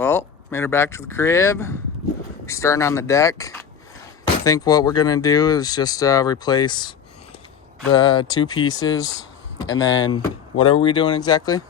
Well, made her back to the crib. We're starting on the deck. I think what we're gonna do is just replace the two pieces, and then what are we doing exactly?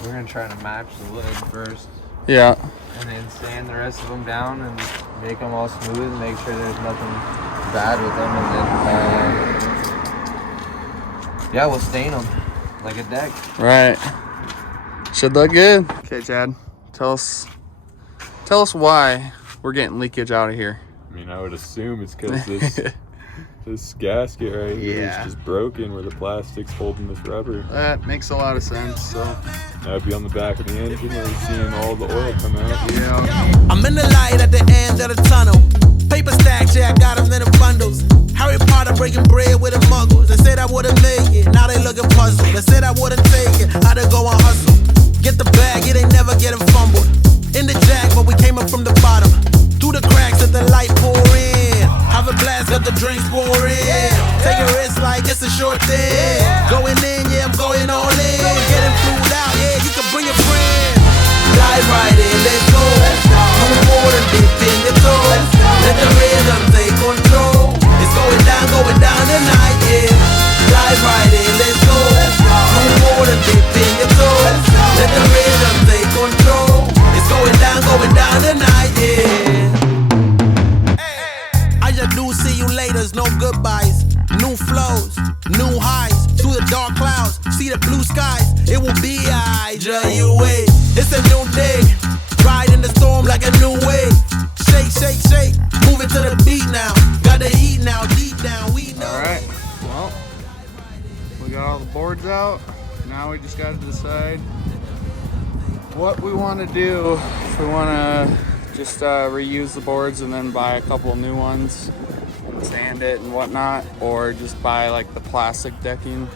We're gonna try to match the lid first. Yeah. And then sand the rest of them down and make them all smooth and make sure there's nothing bad with them. And then, yeah, we'll stain them like a deck. Right. Should look good. Okay, Chad, tell us why we're getting leakage out of here. I mean, I would assume it's because this gasket right here is just broken where the plastic's holding this rubber. That makes a lot of sense. So that'd be on the back of the engine where you're seeing all the oil come out. Yeah. I'm in the light at the end of the tunnel. Paper stacks, yeah, I got them in the bundles. Harry Potter breaking bread with the muggles. They said I wouldn't make it, now they looking puzzled. They said I wouldn't take it, I to go and hustle. Get the bag, it ain't never getting fumbled. In the jack, but we came up from the bottom. Through the cracks, let the light pour in. Have a blast, let the drinks pour in. Take a risk like it's a short thing. Going in, yeah, I'm going all in. Getting flued out, yeah, you can bring a friend. Dive right in, let's go. Move forward and dip in your toes. Let the rhythm take control. It's going down tonight, yeah. Dive right in, let's go. Move forward and dip in your toes. Let the rhythm take control. It's going down tonight, yeah. I just do see you laters, no goodbyes. New flows, new highs. Through the dark clouds, see the blue skies. It will be I, just you wait. It's a new day. Ride in the storm like a new wave. Shake, shake, shake. Move it to the beat now. Got the heat now, deep down. We know. Alright, well, we got all the boards out. Now we just got to decide what we want to do. If we want to just reuse the boards and then buy a couple new ones and sand it and whatnot, or just buy like the plastic decking.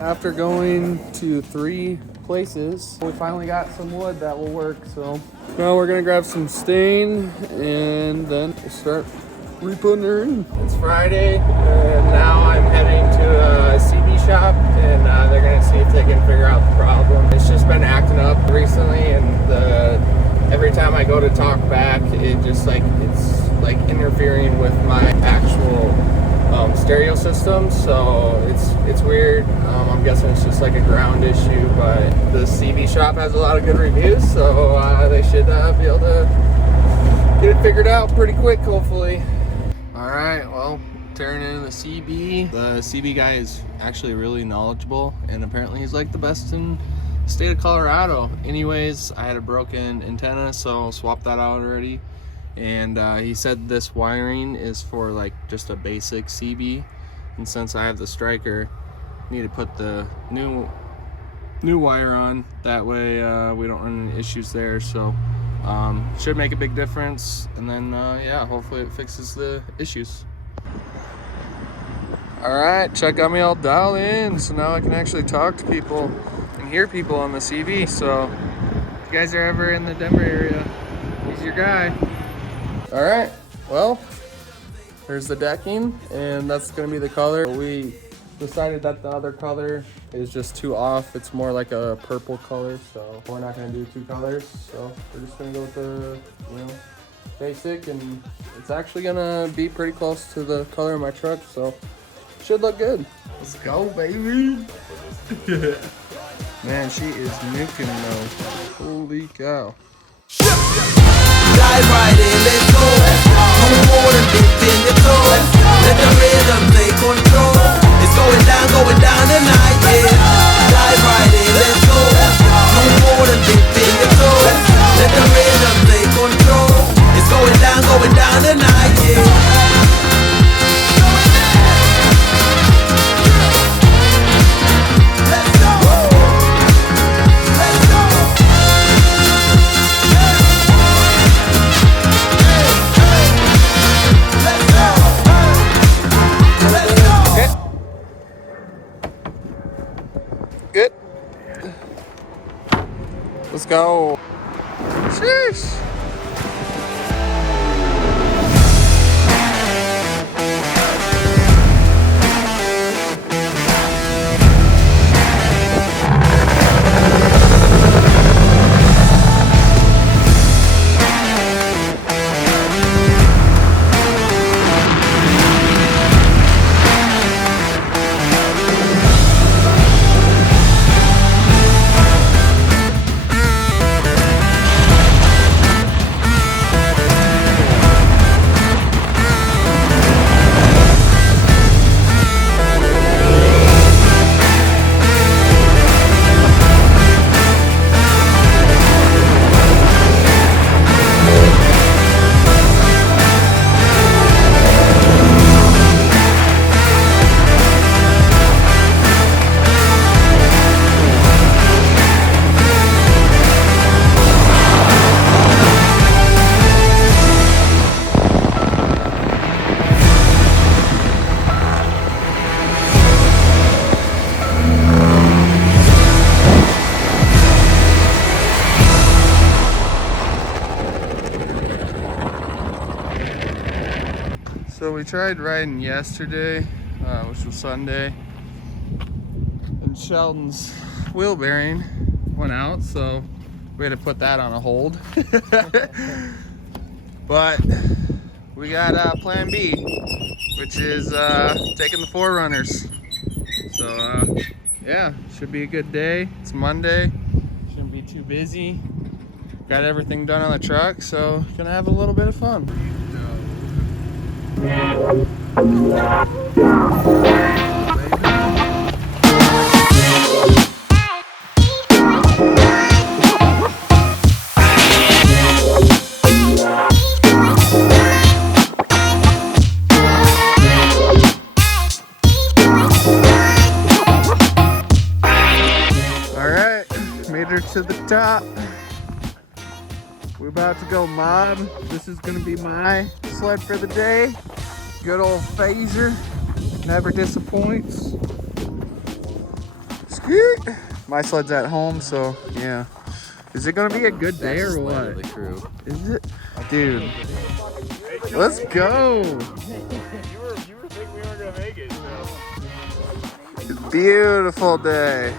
After going to 3 places, we finally got some wood that will work. So now we're gonna grab some stain and then we'll start re-putting her in. It's Friday and now I'm heading to a CB shop and they're gonna see if they can figure out the problem. It's just been acting up recently, and every time I go to talk back, it just it's like interfering with my actual stereo system, so it's weird. I'm guessing it's just like a ground issue, but the CB shop has a lot of good reviews, so they should be able to get it figured out pretty quick, hopefully. All right, well, tearing in the CB. The CB guy is actually really knowledgeable, and apparently he's like the best in the state of Colorado. Anyways, I had a broken antenna, so I'll swap that out already. And he said this wiring is for like just a basic CB, and since I have the striker, I need to put the new wire on. That way we don't run into issues there. So should make a big difference, and then yeah, hopefully it fixes the issues. All right, Chuck got me all dialed in, so now I can actually talk to people and hear people on the CB. So if you guys are ever in the Denver area, he's your guy. All right, well, here's the decking, and that's gonna be the color. We decided that the other color is just too off. It's more like a purple color, so we're not gonna do 2 colors. So we're just gonna go with the, basic, and it's actually gonna be pretty close to the color of my truck, so should look good. Let's go, baby. Man, she is nuking though. Holy cow. Dive right in, let's go. Move forward and dip in your toes. Let the rhythm take control. It's going down tonight, yeah. Dive right in, let's go. Move forward and dip in your toes. Let the rhythm take control. It's going down tonight, yeah. Good. Let's go. Sheesh. So we tried riding yesterday, which was Sunday, and Sheldon's wheel bearing went out, so we had to put that on a hold. But we got plan B, which is taking the 4Runners. So yeah, should be a good day. It's Monday, shouldn't be too busy. Got everything done on the truck, so gonna have a little bit of fun. Alright, made her to the top. We're about to go mob. This is gonna be my sled for the day. Good old phaser, never disappoints. Scoot. My sled's at home, so yeah. Is it gonna be a good day or what? Is it? Dude, let's go. You were thinking we weren't gonna make it, so. Beautiful day.